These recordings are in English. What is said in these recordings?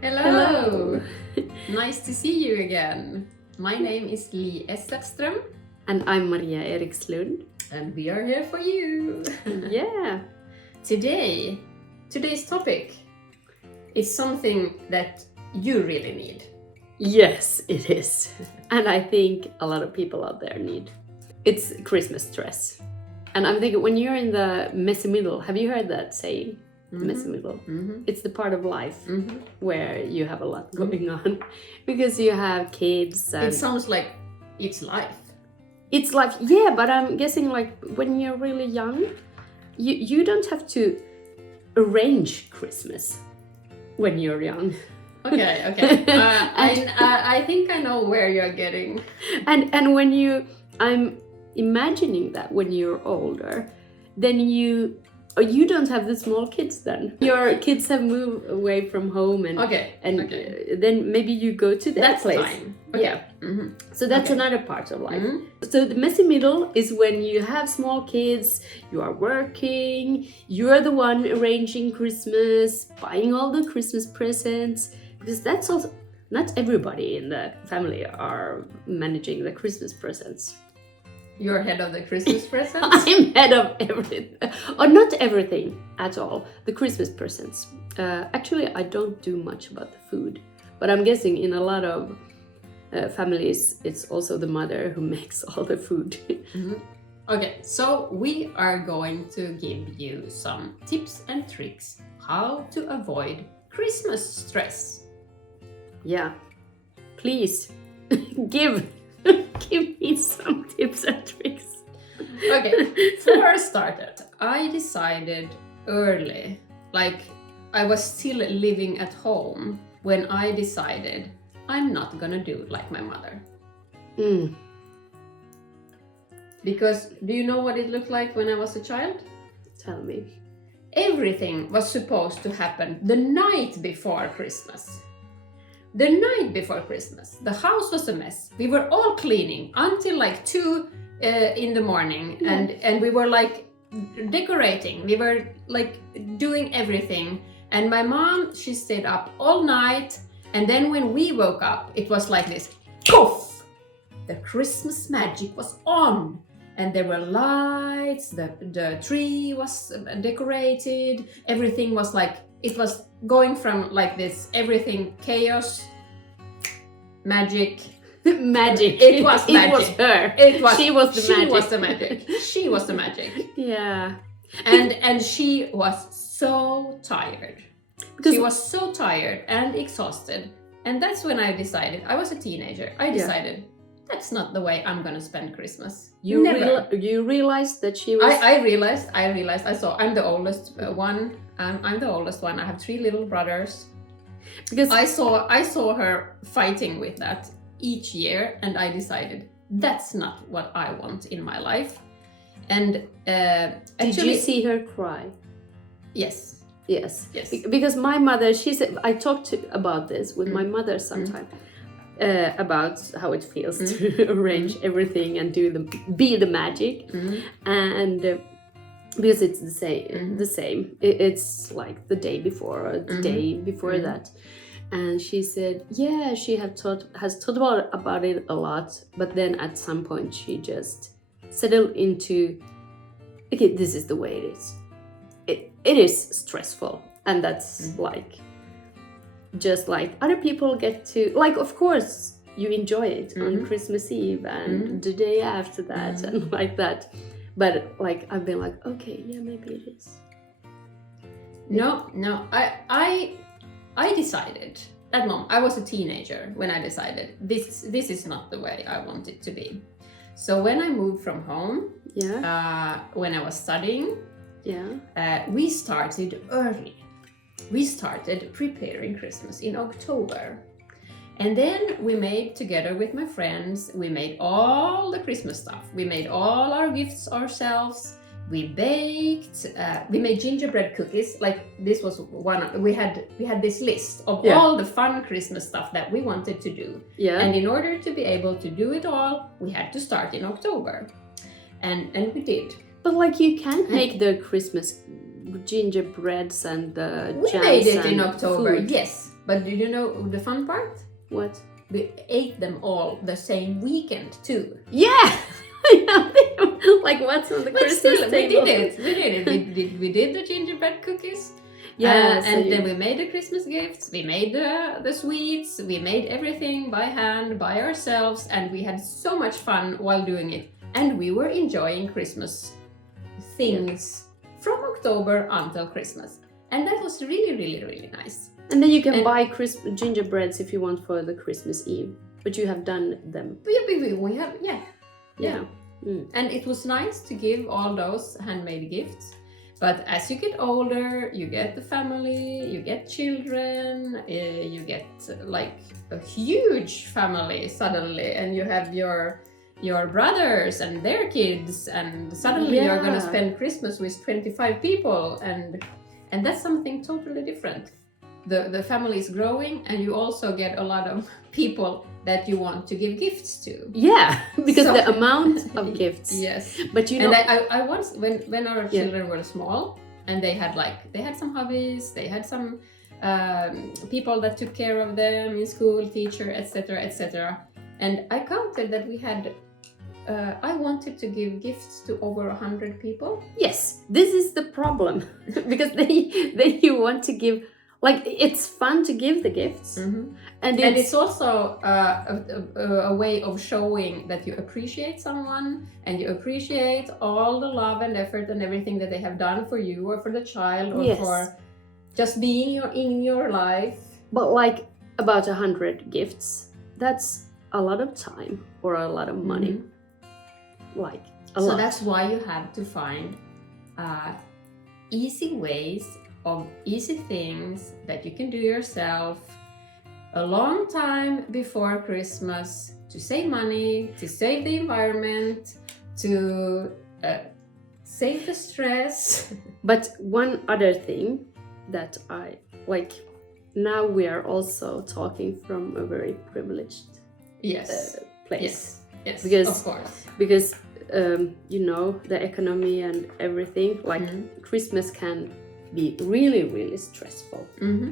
Hello! Nice to see you again. My name is Li Esselström. And I'm Maria Erikslund. And we are here for you. Yeah. Today's topic is something that you really need. Yes, it is. And I think a lot of people out there need. It's Christmas stress. And I'm thinking, when you're in the messy middle, have you heard that saying? Mm-hmm. Messy middle. Mm-hmm. It's the part of life Mm-hmm. where you have a lot going on because you have kids. And It sounds like it's life. it's life, yeah, but I'm guessing like when you're really young, you don't have to arrange Christmas when you're young. Okay. I think I know where you're getting. And when I'm imagining that when you're older, then you don't have the small kids then. Your kids have moved away from home and then maybe you go to their That's place. time. Okay. Yeah. Mm-hmm. So that's another part of life. Mm-hmm. So the messy middle is when you have small kids, you are working, you're the one arranging Christmas, buying all the Christmas presents, because that's also, not everybody in the family are managing the Christmas presents. You're head of the Christmas presents? I'm head of everything. Or not everything at all. The Christmas presents. Actually, I don't do much about the food. But I'm guessing in a lot of families, it's also the mother who makes all the food. Mm-hmm. Okay, so we are going to give you some tips and tricks how to avoid Christmas stress. Yeah. Please, give me some tips and tricks. Okay, for starters, I decided early, like I was still living at home when I decided I'm not gonna do it like my mother. Because do you know what it looked like when I was a child? Tell me. Everything was supposed to happen the night before Christmas. The night before Christmas, the house was a mess. We were all cleaning until like 2 in the morning, and we were like decorating. We were like doing everything. And my mom, she stayed up all night. And then when we woke up, it was like this, poof! The Christmas magic was on. And there were lights, the tree was decorated. Everything was like, it was going from like this, everything chaos, magic. Magic. It was magic. It was her. She was the magic. She was the magic. Yeah. And she was so tired. Because she was so tired and exhausted. And that's when I decided, I was a teenager, I decided, that's not the way I'm gonna spend Christmas. You realized that she was... I realized, I saw, I'm the oldest one. I'm the oldest one. I have 3 little brothers. Because I saw her fighting with that each year, and I decided that's not what I want in my life. And did you see her cry? Yes. Yes. Because my mother, she said, I talked about this with my mother sometime. About how it feels to arrange everything and be the magic, and because it's the same. It's like the day before or the day before that, and she said, yeah, she has thought about it a lot, but then at some point she just settled into, okay, this is the way it is. It is stressful, and that's like. Just like other people get to, like, of course you enjoy it on Christmas Eve and the day after that and like that, but like I've been like, okay, yeah, maybe it is. No, I decided that moment. I was a teenager when I decided this is not the way I want it to be. So when I moved from home, when I was studying, we started early. We started preparing Christmas in October. And then we made, together with my friends, we made all the Christmas stuff. We made all our gifts ourselves. We baked, we made gingerbread cookies. Like this was one, we had this list of all the fun Christmas stuff that we wanted to do. Yeah. And in order to be able to do it all, we had to start in October. And we did. But like you can't make the Christmas gingerbreads and the we jams made it and in October, food. yes. But do you know the fun part? What? We ate them all the same weekend too. Yeah. Like what's on the But Christmas still, table? We did the gingerbread cookies. Yeah, and then we made the Christmas gifts, we made the sweets, we made everything by hand, by ourselves, and we had so much fun while doing it. And we were enjoying Christmas things from October until Christmas. And that was really, really, really nice. And then you can buy gingerbreads if you want for the Christmas Eve, but you have done them. We have, Yeah. Mm. And it was nice to give all those handmade gifts. But as you get older, you get the family, you get children, you get like a huge family suddenly, and you have your brothers and their kids, and suddenly you're gonna spend Christmas with 25 people, and that's something totally different. The family is growing, and you also get a lot of people that you want to give gifts to. Yeah, because the amount of gifts. Yes. But you know, and I once, when our children were small, and they had some hobbies, they had some people that took care of them in school, teacher, etc., etc. And I counted that we had. I wanted to give gifts to over 100 people. Yes, this is the problem because then you want to give. Like, it's fun to give the gifts. Mm-hmm. And it's also a way of showing that you appreciate someone, and you appreciate all the love and effort and everything that they have done for you or for the child, or for just being in your life. But like about 100 gifts, that's a lot of time or a lot of money. Mm-hmm. Like a lot. So that's why you have to find easy ways of easy things that you can do yourself a long time before Christmas, to save money, to save the environment, to save the stress. But one other thing that I like, now we are also talking from a very privileged place. Yes, because, of course. Because you know, the economy and everything, like Christmas can be really, really stressful. Mm-hmm.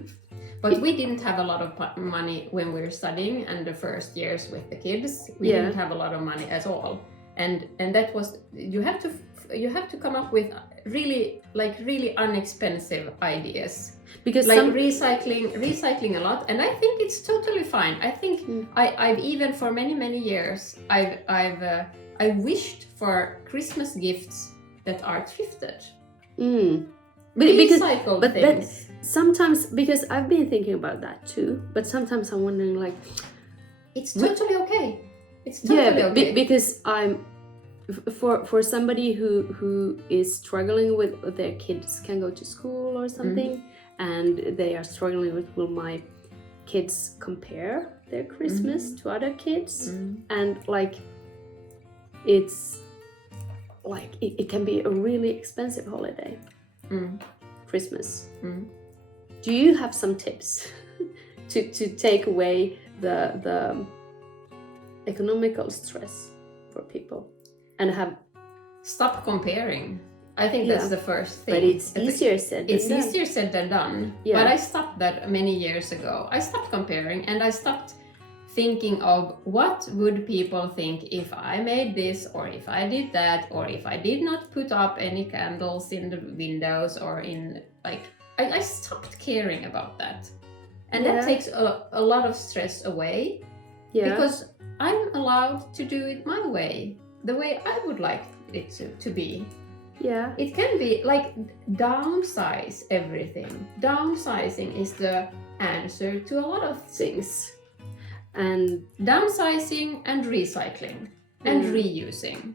But we didn't have a lot of money when we were studying, and the first years with the kids, we didn't have a lot of money at all. And that was, you have to come up with really inexpensive ideas. Because like recycling a lot, and I think it's totally fine. I think I've even for many years I wished for Christmas gifts that are thrifted. Recycled things. But sometimes, because I've been thinking about that too, but sometimes I'm wondering, like, it's totally okay. It's totally okay. Because I'm for somebody who is struggling with their kids can go to school or something, and they are struggling with, will my kids compare their Christmas to other kids? And like, it's like it can be a really expensive holiday. Christmas. Do you have some tips to take away the economical stress for people and have stop comparing? I think that's the first thing. But it's easier said than done. It's easier said than done. Yeah. But I stopped that many years ago. I stopped comparing, and I stopped thinking of what would people think if I made this, or if I did that, or if I did not put up any candles in the windows, or in like I stopped caring about that. And that takes a lot of stress away. Because I'm allowed to do it my way, the way I would like it to be. It can be like downsize everything. Downsizing is the answer to a lot of things. And downsizing and recycling and reusing.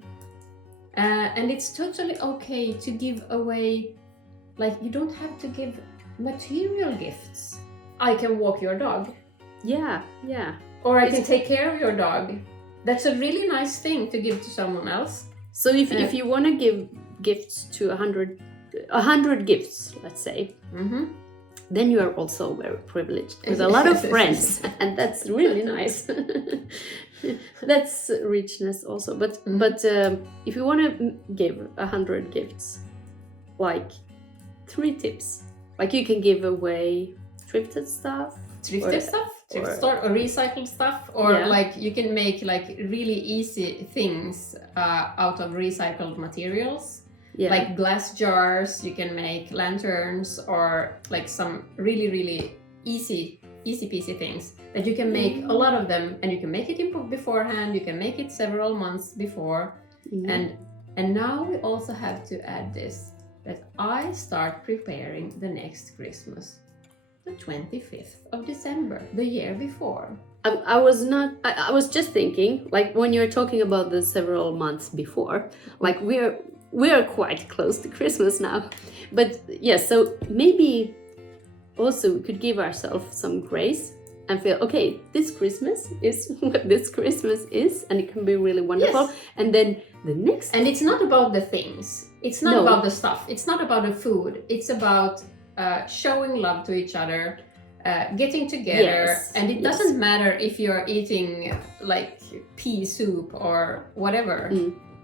And it's totally okay to give away, like, you don't have to give material gifts. I can walk your dog. Or I can take care of your dog. That's a really nice thing to give to someone else. So if you want to give gifts to 100 gifts, let's say, then you are also very privileged with a lot of friends, and that's really nice. That's richness also. But if you want to give 100 gifts, like 3 tips, like you can give away thrifted stuff, thrifted stuff, thrift store, or recycled stuff, or like you can make like really easy things out of recycled materials. Like glass jars, you can make lanterns, or like some really easy peasy things that you can make a lot of them, and you can make it beforehand, you can make it several months before. And now we also have to add this, that I start preparing the next Christmas the 25th of December, the year before. I was just thinking, like when you're talking about the several months before, like we're quite close to Christmas now. But yes, so maybe also we could give ourselves some grace and feel, okay, this Christmas is what this Christmas is, and it can be really wonderful. And then the next... And it's not about the things. It's not about the stuff. It's not about the food. It's about showing love to each other, getting together. And it doesn't matter if you're eating like pea soup or whatever.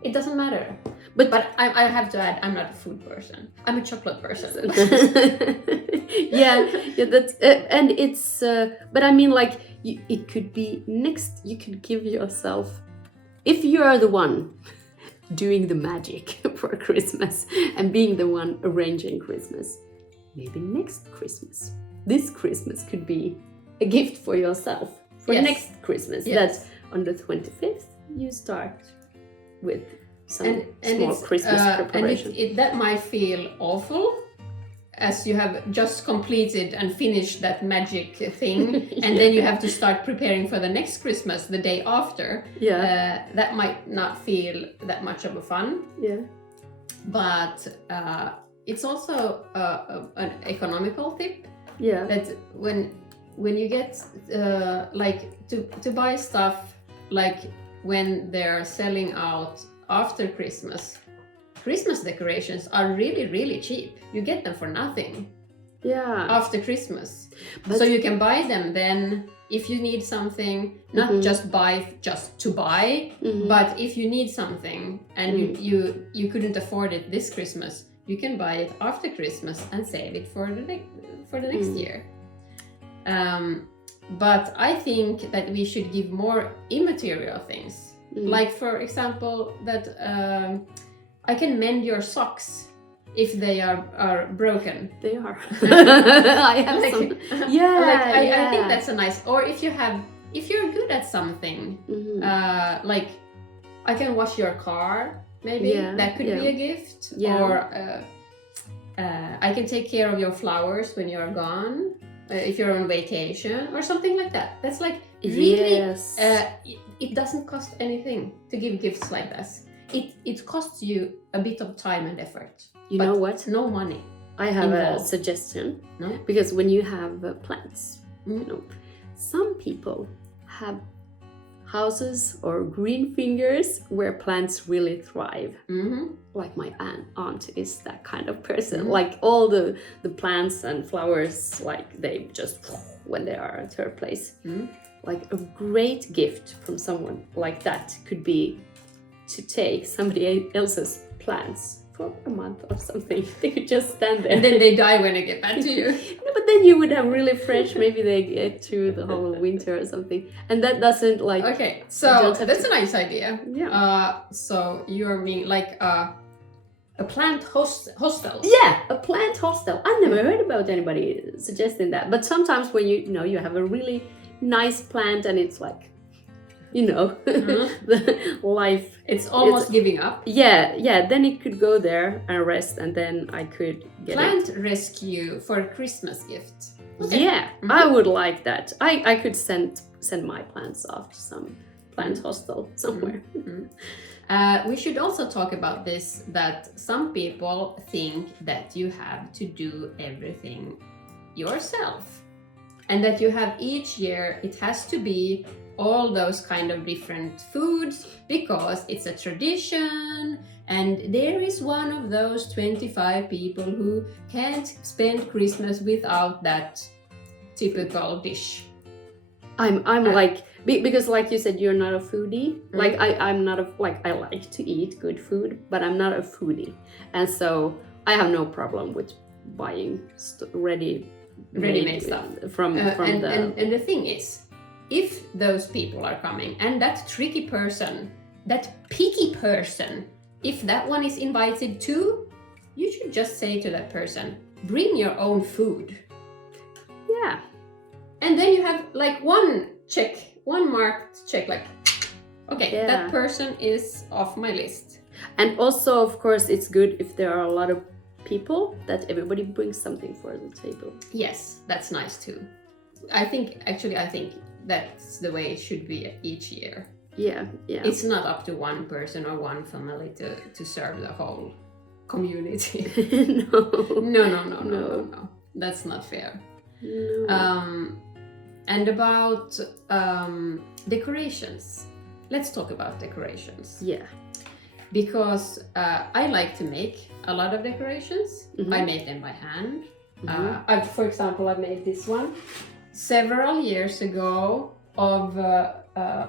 It doesn't matter. But I have to add, I'm not a food person. I'm a chocolate person. yeah, that's and it's. But I mean, like, it could be next. You could give yourself, if you are the one doing the magic for Christmas and being the one arranging Christmas, maybe next Christmas, this Christmas could be a gift for yourself for next Christmas. That on the 25th you start with some small Christmas preparation. And that might feel awful, as you have just completed and finished that magic thing, and then you have to start preparing for the next Christmas the day after. That might not feel that much of a fun. But it's also an economical tip. That when you get like to buy stuff, like when they're selling out after Christmas decorations are really cheap. You get them for nothing after Christmas. So you can buy them then if you need something, not just buy just to buy, but if you need something and you couldn't afford it this Christmas, you can buy it after Christmas and save it for the next year. But I think that we should give more immaterial things. Like, for example, that I can mend your socks if they are broken. They are. I have some. I think that's a nice. Or if you're good at something, like I can wash your car. Maybe that could be a gift. Or I can take care of your flowers when you're gone. If you're on vacation or something like that. That's like really. It doesn't cost anything to give gifts like this. It costs you a bit of time and effort. You know what? No money. I have involved. A suggestion. No? Because when you have plants, you know, some people have houses or green fingers where plants really thrive. Like my aunt is that kind of person. Like all the plants and flowers, like they just when they are at her place. Like a great gift from someone like that could be to take somebody else's plants for a month or something. They could just stand there. And then they die when they get back to you. No, but then you would have really fresh, maybe they get through the whole winter or something. And that doesn't like... Okay, so that's a nice idea. Yeah. So you're mean like a plant hostel. Yeah, a plant hostel. I never heard about anybody suggesting that. But sometimes when you have a really nice plant and it's like, the life... It's almost giving up. Yeah, then it could go there and rest, and then I could get plant rescue for a Christmas gift. Okay. Yeah, I would like that. I could send my plants off to some plant hostel somewhere. We should also talk about this, that some people think that you have to do everything yourself, and that you have each year, it has to be all those kind of different foods because it's a tradition, and there is one of those 25 people who can't spend Christmas without that typical dish. I'm like, because like you said, you're not a foodie. Like I'm not I like to eat good food, but I'm not a foodie, and so I have no problem with buying ready ready-made stuff from and the thing is, if those people are coming and that tricky person, that picky person, if that one is invited too, you should just say to that person, bring your own food. Yeah. And then you have like one marked check, like, okay, that person is off my list. And also, of course, it's good if there are a lot of people that everybody brings something for the table. Yes, that's nice too. I think that's the way it should be each year. Yeah. It's not up to one person or one family to serve the whole community. No. That's not fair. No. And about decorations. Let's talk about decorations. Yeah. Because I like to make a lot of decorations. I make them by hand. For example, I made this one several years ago of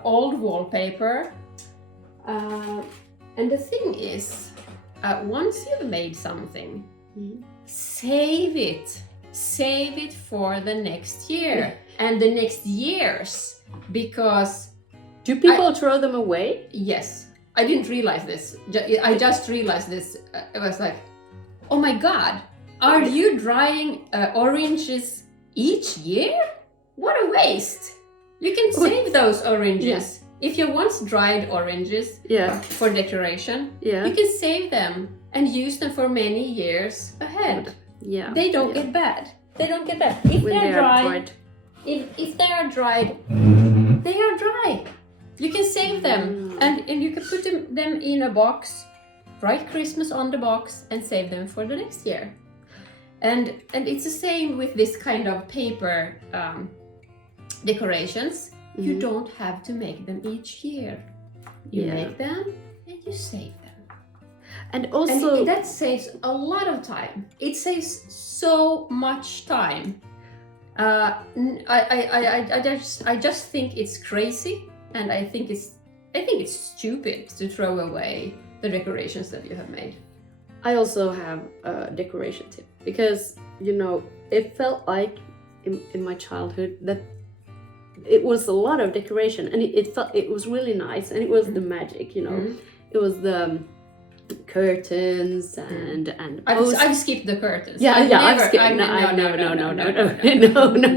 old wallpaper. And the thing is, once you've made something, save it for the next year and the next years, because do people throw them away? Yes. I didn't realize this. I just realized this. It was like, oh my god, are you drying oranges each year? What a waste. You can save those oranges. If you once dried oranges for decoration, you can save them and use them for many years ahead. Yeah. They don't get bad. If they're dried, if they are dried, they are dry. You can save them and you can put them in a box, write Christmas on the box and save them for the next year. And it's the same with this kind of paper decorations. You don't have to make them each year. You make them and you save them. And also that saves a lot of time. It saves so much time. I just think it's crazy. And I think it's stupid to throw away the decorations that you have made. I also have a decoration tip because, it felt like in my childhood that it was a lot of decoration and it was really nice and it was the magic, It was the curtains and I've skipped the curtains. I've skipped. No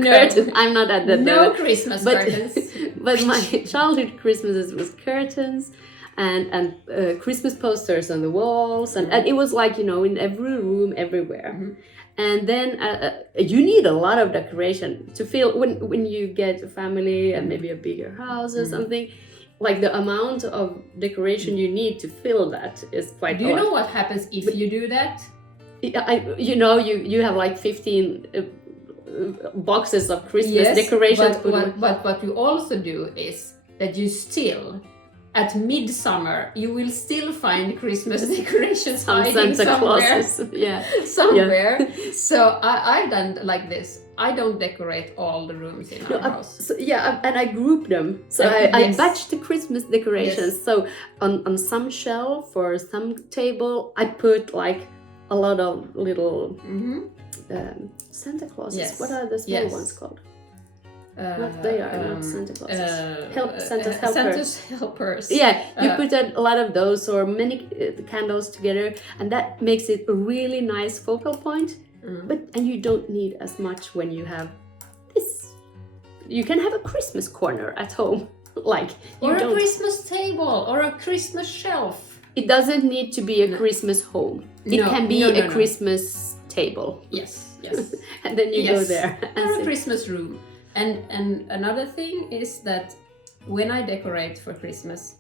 curtains. I'm not at that level. Christmas curtains. But my childhood Christmases was curtains and Christmas posters on the walls and it was like in every room everywhere. And then you need a lot of decoration to feel when you get a family and maybe a bigger house or something. Like the amount of decoration you need to fill that is quite. Do you know what happens if you do that? You have like 15 boxes of Christmas decorations. But what you also do is that you still, at midsummer, you will still find Christmas decorations hiding somewhere. Somewhere. Yeah. So I've done like this. I don't decorate all the rooms in our house. And I group them. So I batch the Christmas decorations. Yes. So on some shelf or some table, I put like a lot of little Santa Clauses. Yes. What are the small ones called? What they are, not Santa Clauses. Santa's helpers. Yeah, you put a lot of those or many candles together, and that makes it a really nice focal point. And you don't need as much when you have this. You can have a Christmas corner at home, a Christmas table or a Christmas shelf. It doesn't need to be a Christmas home. It can be a Christmas table. Yes. And then you go there. Or a Christmas room. And another thing is that when I decorate for Christmas,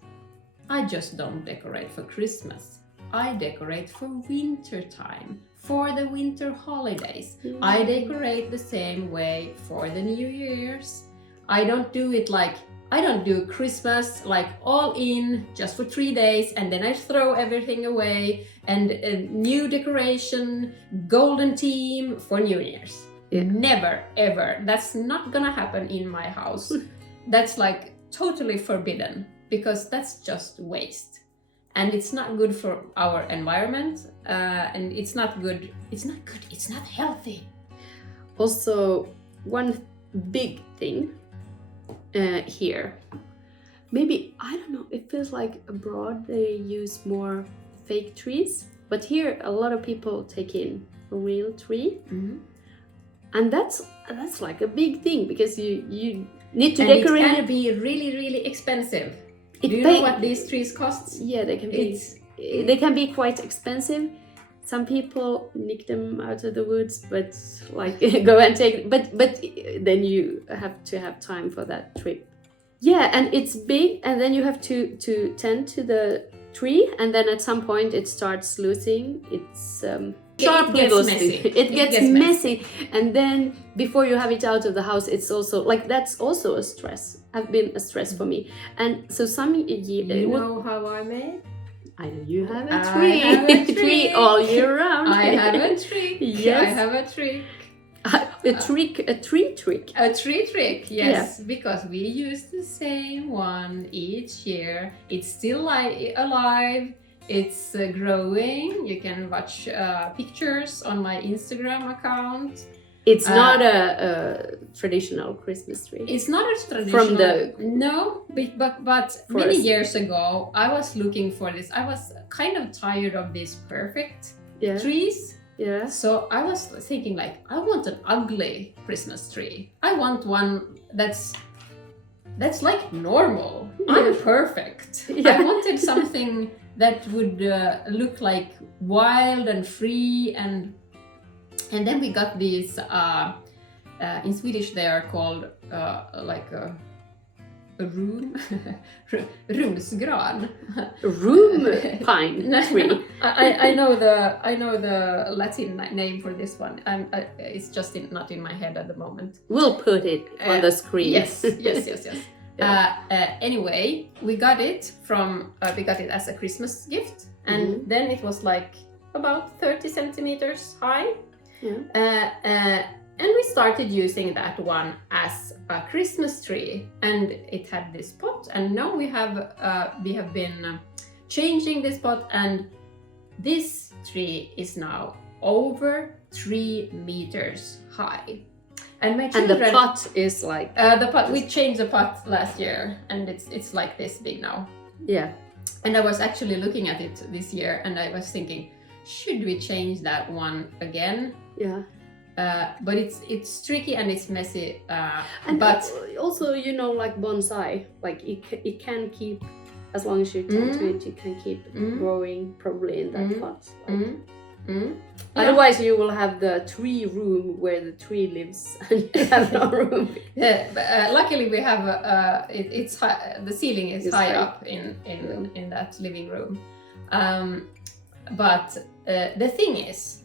I just don't decorate for Christmas. I decorate for winter time, for the winter holidays. I decorate the same way for the New Year's. I don't do Christmas like all in just for 3 days and then I throw everything away and a new decoration, golden theme for New Year's. Yeah. Never, ever. That's not gonna happen in my house. That's like totally forbidden because that's just waste. And it's not good for our environment and it's not good. It's not healthy. Also, one big thing here. Maybe, I don't know, it feels like abroad they use more fake trees. But here, a lot of people take in a real tree. Mm-hmm. And that's like a big thing, because you need to and decorate it can be really, really expensive. Do you know what these trees cost? Yeah, they can be quite expensive. Some people nick them out of the woods, but like go and take. But then you have to have time for that trip. Yeah, and it's big, and then you have to tend to the tree, and then at some point it starts losing its sharp little stick. It gets messy, and then before you have it out of the house, it's also like that's also a stress. Have been a stress for me, and so some years. You know how I made? I know you have a tree. I have a tree all year round. I have a trick. Yes. I have a trick. A tree trick. A tree trick, yes, because we use the same one each year. It's still alive. It's growing. You can watch pictures on my Instagram account. It's not a traditional Christmas tree. It's not a traditional. No, but many years ago, I was looking for this. I was kind of tired of these perfect trees. Yeah. So I was thinking, like, I want an ugly Christmas tree. I want one that's like normal. I'm perfect. Yeah. I wanted something that would look like wild and free, and then we got these. In Swedish, they are called like a room rumsgran. Room pine tree. I know the Latin name for this one. It's just not in my head at the moment. We'll put it on the screen. Yes. Anyway, we got it as a Christmas gift, and then it was like about 30 centimeters high. Yeah. And we started using that one as a Christmas tree, and it had this pot. And now we have been changing this pot, and this tree is now over 3 meters high. And my children, and the pot is like the pot. We changed the pot last year, and it's like this big now. Yeah. And I was actually looking at it this year, and I was thinking, should we change that one again? Yeah. But it's tricky and it's messy. But also, like bonsai, like it can keep, as long as you tend to it, you can keep growing probably in that pot. Otherwise, you will have the tree room where the tree lives, and you have no room. Yeah, but luckily we have it's high, the ceiling is high up in that living room. But the thing is,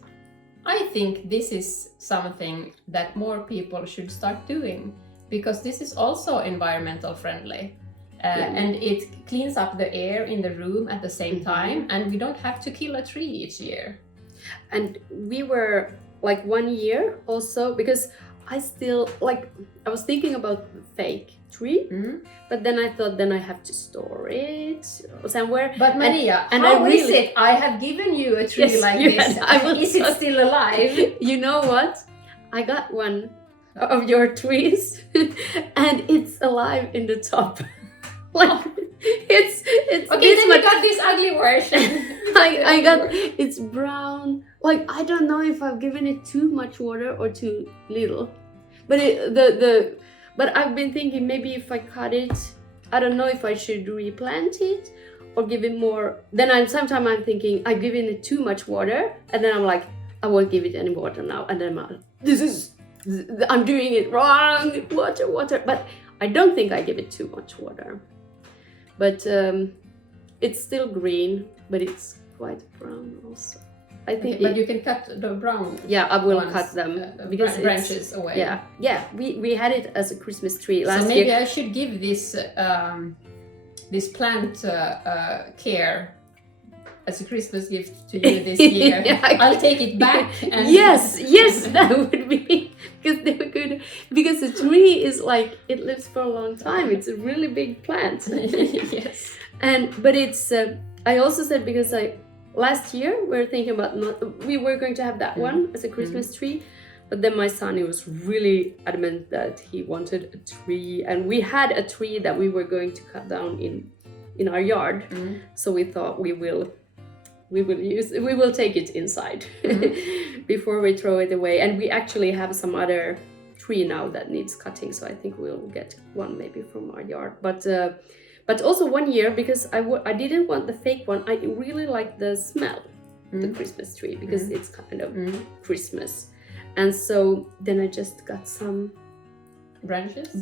I think this is something that more people should start doing, because this is also environmental friendly. And it cleans up the air in the room at the same time, and we don't have to kill a tree each year. And we were like 1 year also, because I was thinking about the fake tree, but then I thought I have to store it somewhere. But Maria, how is it? I have given you a tree like this. Is it still alive? You know what? I got one of your trees and it's alive in the top. Like it's okay, then you got this ugly version. I got it's brown. Like I don't know if I've given it too much water or too little. But but I've been thinking maybe if I cut it, I don't know if I should replant it or give it more. Then sometimes I'm thinking I'm giving it too much water, and then I'm like, I won't give it any water now. And then I'm doing it wrong. Water. But I don't think I give it too much water. But it's still green, but it's quite brown also. I think. But you can cut the brown. Yeah, I will cut them because branches away. Yeah. We had it as a Christmas tree last year. So maybe I should give this this plant care as a Christmas gift to you this year. I'll take it back. And yes, that would be because they were good. Because the tree is like it lives for a long time. It's a really big plant. Yes. But it's. I also said last year we were thinking about we were going to have that one as a Christmas tree, But then my son, he was really adamant that he wanted a tree, and we had a tree that we were going to cut down in our yard. So we thought we will take it inside before we throw it away. And we actually have some other tree now that needs cutting, so I think we'll get one maybe from our yard. But also one year, because I didn't want the fake one, I really like the smell of the Christmas tree, because it's kind of Christmas. And so then I just got some branches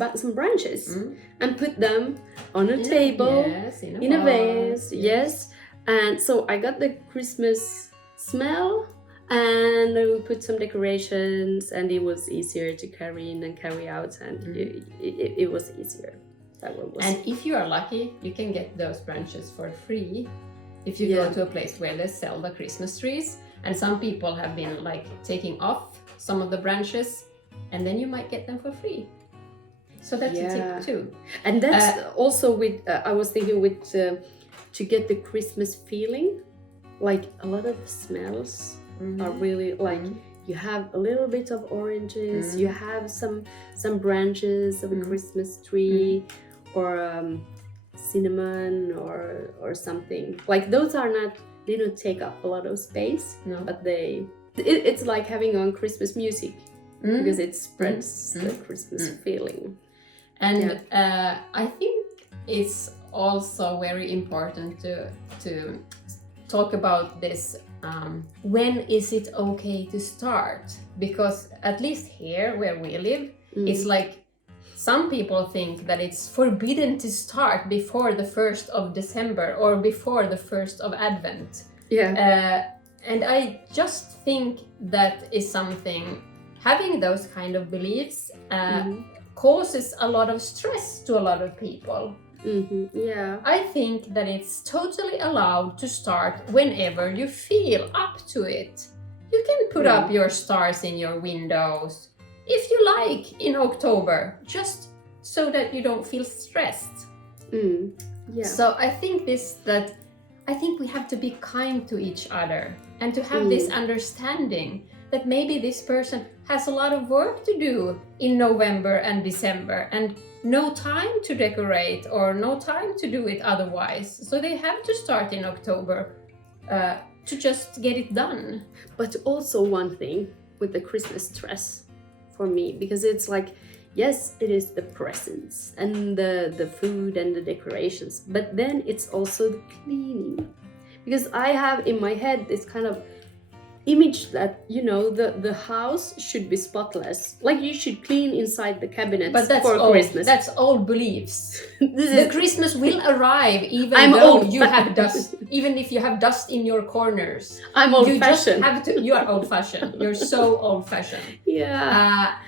and put them on a table, in a vase. Yes. And so I got the Christmas smell, and we put some decorations, and it was easier to carry in and carry out, and it was easier. That one was. And if you are lucky, you can get those branches for free if you go to a place where they sell the Christmas trees. And some people have been like taking off some of the branches, and then you might get them for free. So that's a tip too. And that's also with I was thinking with to get the Christmas feeling, like a lot of smells are really like you have a little bit of oranges, you have some branches of a Christmas tree, or cinnamon or something. Like those are not, they don't take up a lot of space, but it's like having on Christmas music, because it spreads the Christmas feeling. And I think it's also very important to talk about this. When is it okay to start? Because at least here where we live, it's like some people think that it's forbidden to start before the 1st of December or before the 1st of Advent. And I just think that is something, having those kind of beliefs causes a lot of stress to a lot of people. I think that it's totally allowed to start whenever you feel up to it. You can put up your stars in your windows if you like in October, just so that you don't feel stressed. So I think I think we have to be kind to each other, and to have this understanding that maybe this person has a lot of work to do in November and December, and no time to decorate or no time to do it otherwise. So they have to start in October to just get it done. But also one thing with the Christmas stress for me, because it's like, yes, it is the presents and the food and the decorations, but then it's also the cleaning. Because I have in my head this kind of image that, you know, the house should be spotless. Like you should clean inside the cabinets, but that's for old. Christmas. That's old beliefs. The Christmas will arrive even though you have dust. Even if you have dust in your corners. I'm old-fashioned. You are old-fashioned. You're so old-fashioned. I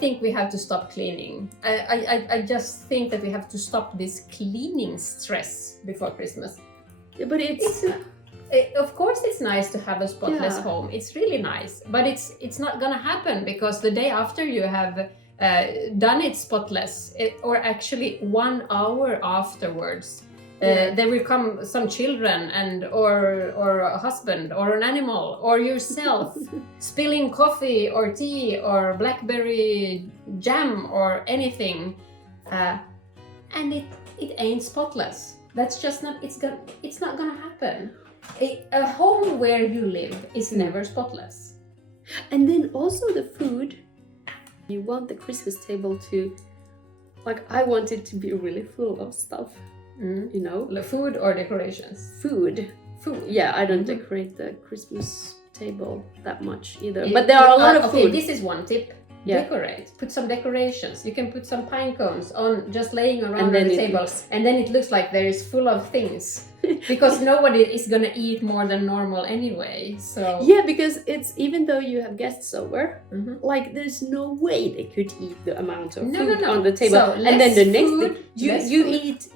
think we have to stop cleaning. I just think that we have to stop this cleaning stress before Christmas. But it's of course it's nice to have a spotless home. It's really nice, but it's not gonna happen, because the day after you have done it spotless, or actually 1 hour afterwards, there will come some children or a husband or an animal or yourself spilling coffee or tea or blackberry jam or anything, and it ain't spotless. That's just not. It's not gonna happen. A home where you live is never spotless. And then also the food. You want the Christmas table to, like, I want it to be really full of stuff. You know, The food or decorations? Food. Yeah, I don't decorate the Christmas table that much either. But there are a lot of food. This is one tip. Decorate. Put some decorations. You can put some pine cones on, just laying around the table, and then it looks like there is full of things. Because nobody is gonna eat more than normal anyway. So because it's, even though you have guests over, like there's no way they could eat the amount of food on the table. So and then the next thing, you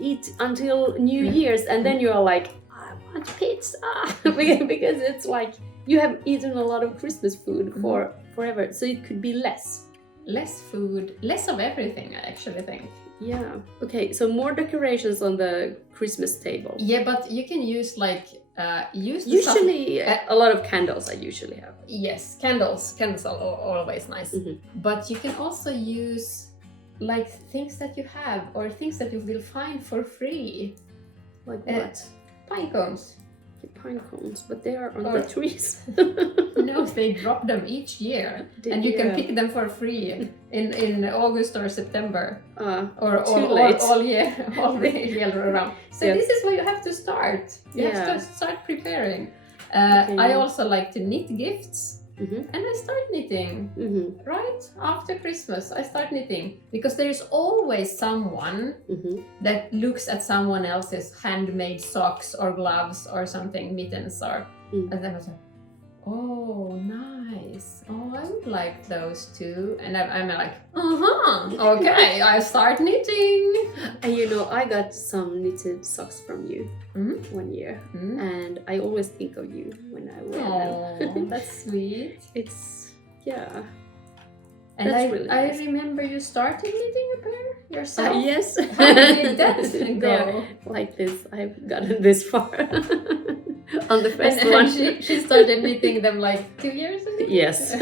eat until New Year's, and then you are like, I want pizza, because it's like you have eaten a lot of Christmas food for forever, so it could be less. less food, less of everything, I actually think. Yeah. Okay, so more decorations on the Christmas table. Yeah, but you can use like use the stuff. Usually, a lot of candles I usually have. Yes, candles are always nice. But you can also use like things that you have or things that you will find for free. Like what? Pine cones. Pine cones, but they are on the trees. No, they drop them each year, and you can pick them for free in August or September, or all year around. So this is where you have to start. You have to start preparing. I also like to knit gifts. And I start knitting right after Christmas. I start knitting because there is always someone that looks at someone else's handmade socks or gloves or something, mittens or, and then I say, oh, nice. Oh, I would like those too. And I'm like, okay, I start knitting. And I got some knitted socks from you one year, and I always think of you when I wear them. Oh, that's sweet. And really nice. I remember you started knitting a pair yourself. Yes. How did that go? Like this, I've gotten this far. On the first one. She started knitting them like 2 years ago? Yes,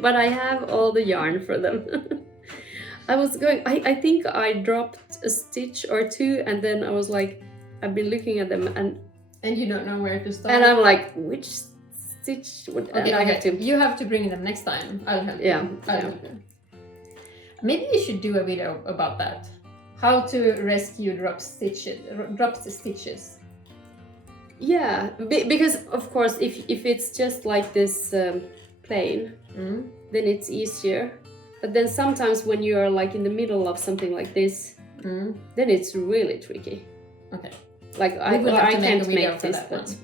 but I have all the yarn for them. I think I dropped a stitch or two, and then I was like, I've been looking at them and you don't know where to start. And I'm like, which stitch would I have to? You have to bring them next time. I'll help you. I'll help you. Maybe you should do a video about that. How to rescue dropped stitches. Yeah, because of course, if it's just like this plain, then it's easier. But then sometimes when you are like in the middle of something like this, then it's really tricky. Okay. Like I can't make this,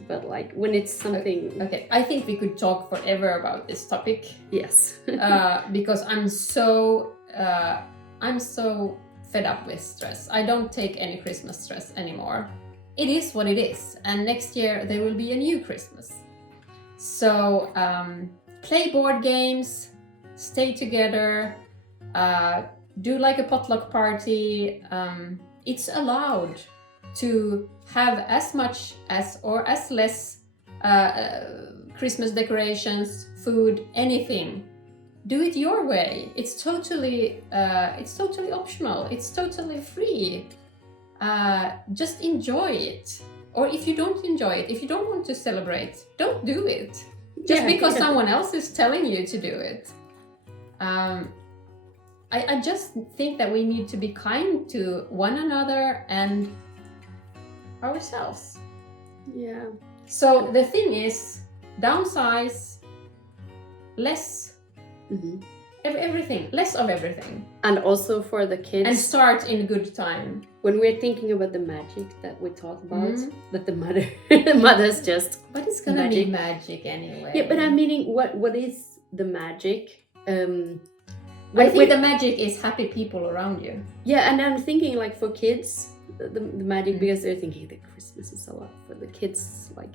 but like when it's something. Okay, I think we could talk forever about this topic. Yes. Because I'm so fed up with stress. I don't take any Christmas stress anymore. It is what it is, and next year there will be a new Christmas. So play board games, stay together, do like a potluck party. It's allowed to have as much as or as less Christmas decorations, food, anything. Do it your way. It's totally optional. It's totally free. Just enjoy it. Or if you don't enjoy it, if you don't want to celebrate, don't do it. Just because someone else is telling you to do it. I just think that we need to be kind to one another and ourselves. Yeah. So the thing is, downsize, less everything, less of everything. And also for the kids. And start in good time. When we're thinking about the magic that we talk about, that the mother's just. But it's gonna be magic anyway. Yeah, but I'm meaning, what is the magic? I think the magic is happy people around you. Yeah, and I'm thinking like for kids, the magic, because they're thinking that Christmas is a lot for the kids, like,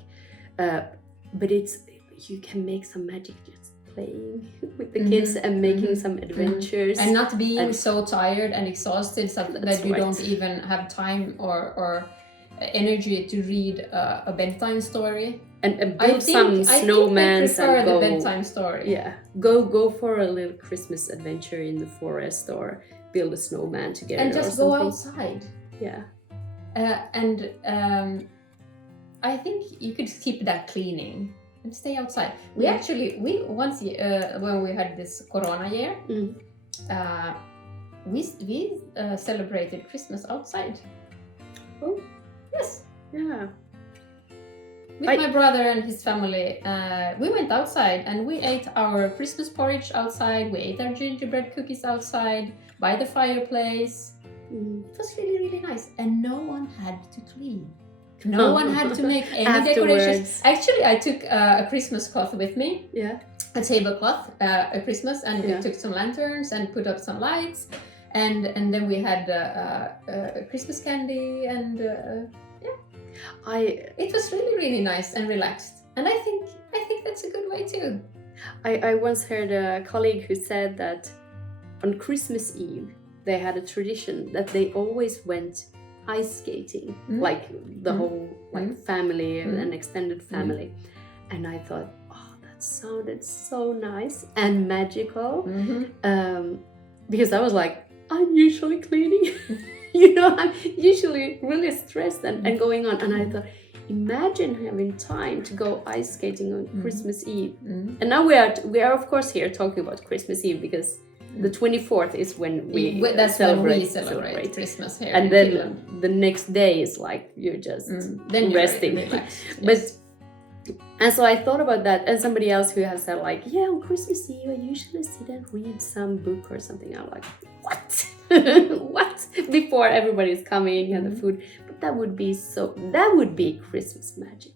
but you can make some magic just playing with the kids and making some adventures and not being so tired and exhausted that you don't even have time or energy to read a bedtime story. And build some snowmen. I prefer the bedtime story. Yeah, go for a little Christmas adventure in the forest or build a snowman together. And just go outside. Yeah. I think you could keep that cleaning and stay outside. We once when we had this Corona year, we celebrated Christmas outside. Oh, yes. Yeah. With my brother and his family, we went outside and we ate our Christmas porridge outside. We ate our gingerbread cookies outside by the fireplace. It was really, really nice, and no one had to clean. No one had to make any decorations. Actually, I took a Christmas cloth with me. Yeah. A tablecloth, a Christmas, and we took some lanterns and put up some lights, and then we had Christmas candy and it was really, really nice and relaxed, and I think that's a good way too. I once heard a colleague who said that on Christmas Eve, they had a tradition that they always went ice skating, like the whole like family and extended family. And I thought, oh, that sounded so nice and magical. Because I was like, I'm usually cleaning. I'm usually really stressed and going on. And I thought, imagine having time to go ice skating on Christmas Eve. And now we are of course here talking about Christmas Eve because the 24th is when we celebrate Christmas here. And then Finland. The next day is like you're just then resting. Relaxed, yes. And so I thought about that, and somebody else who has said like, yeah, on Christmas Eve I usually sit and read some book or something. I'm like, what? What? Before everybody's coming and the food. But that would be Christmas magic.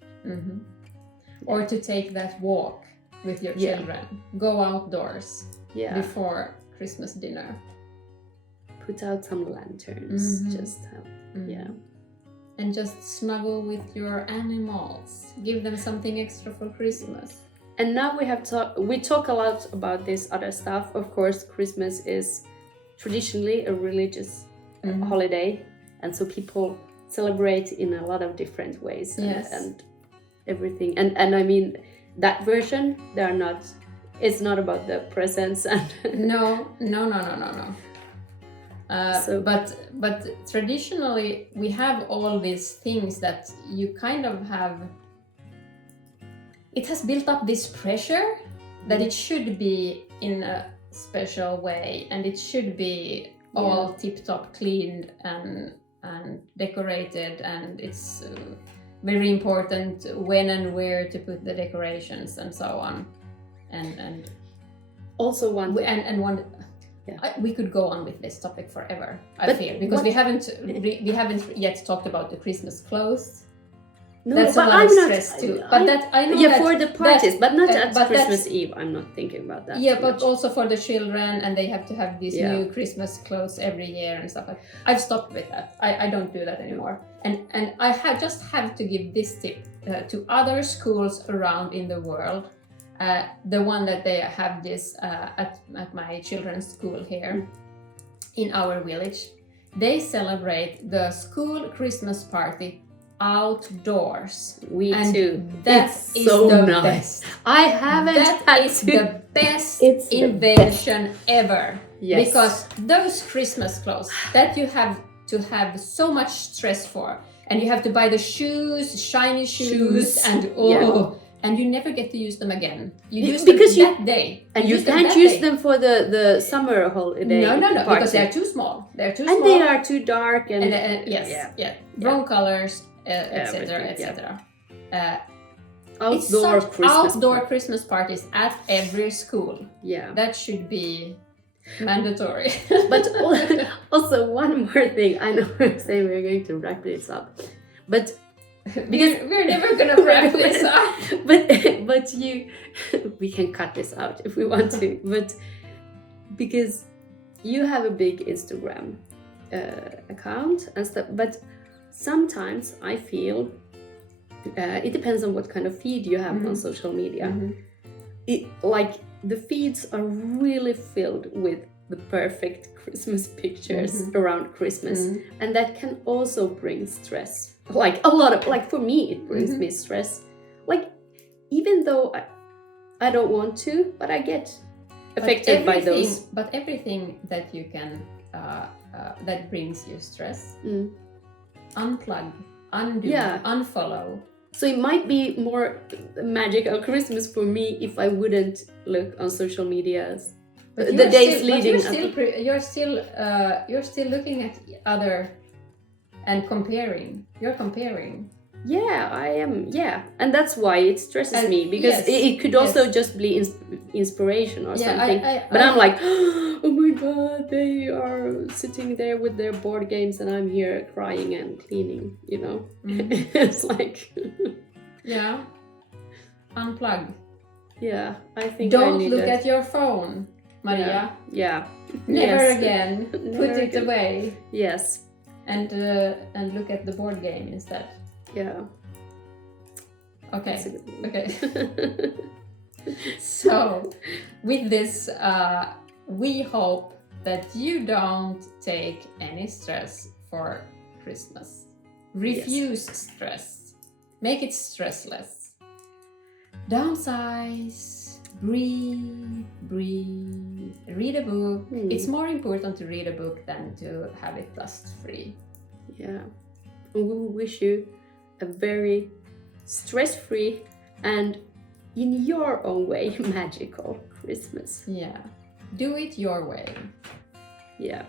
Or to take that walk with your children. Go outdoors before Christmas dinner. Put out some lanterns. Just have, And just snuggle with your animals. Give them something extra for Christmas. And now we talk a lot about this other stuff. Of course, Christmas is traditionally a religious holiday, and so people celebrate in a lot of different ways and everything. And I mean that version, it's not about the presents and no. But traditionally we have all these things that you kind of have. It has built up this pressure that it should be in a special way, and it should be all tip-top cleaned and decorated, and it's very important when and where to put the decorations and so on. And also one. We could go on with this topic forever. I feel because we haven't yet talked about the Christmas clothes. No, that's but a lot I'm of not stress too. But that I know that for the parties, but not at but Christmas Eve. I'm not thinking about that. Yeah, but also for the children, and they have to have these new Christmas clothes every year and stuff like that. I've stopped with that. I don't do that anymore. And I have to give this tip to other schools around in the world. The one that they have this at my children's school here in our village, they celebrate the school Christmas party outdoors. We too. That is so the nice. Best. I haven't. That is the best invention ever. Yes. Because those Christmas clothes that you have to have so much stress for, and you have to buy the shiny shoes. And you never get to use them again. You use them that day. And you can't use them for the summer holiday. No, because they are too small. They are too dark and wrong colors, etc. Outdoor Christmas parties at every school. Yeah, that should be mandatory. But also one more thing. I know we're saying we're going to wrap this up, but. Because we're never gonna wrap this up. But we can cut this out if we want to. But because you have a big Instagram account and stuff, but sometimes I feel it depends on what kind of feed you have on social media. Like the feeds are really filled with the perfect Christmas pictures around Christmas, and that can also bring stress. Like a lot of, like for me, it brings me stress. Like even though I don't want to, but I get affected by those. But everything that you can that brings you stress, unplug, undo, unfollow. So it might be more magical Christmas for me if I wouldn't look on social medias. But the days leading up. You're still looking at other and comparing. You're comparing. Yeah, I am. Yeah, and that's why it stresses me, because it could also just be inspiration or something. But I'm like, oh my god, they are sitting there with their board games, and I'm here crying and cleaning. You know, it's like, unplug. Yeah, I think don't look at your phone, Maria. Yeah. Never again. Put it away. Yes. And look at the board game instead. Yeah. Okay. So with this, we hope that you don't take any stress for Christmas. Refuse stress. Make it stressless. Downsize. Breathe. Read a book. It's more important to read a book than to have it dust-free. Yeah. And we wish you a very stress-free and in your own way magical Christmas. Yeah. Do it your way. Yeah.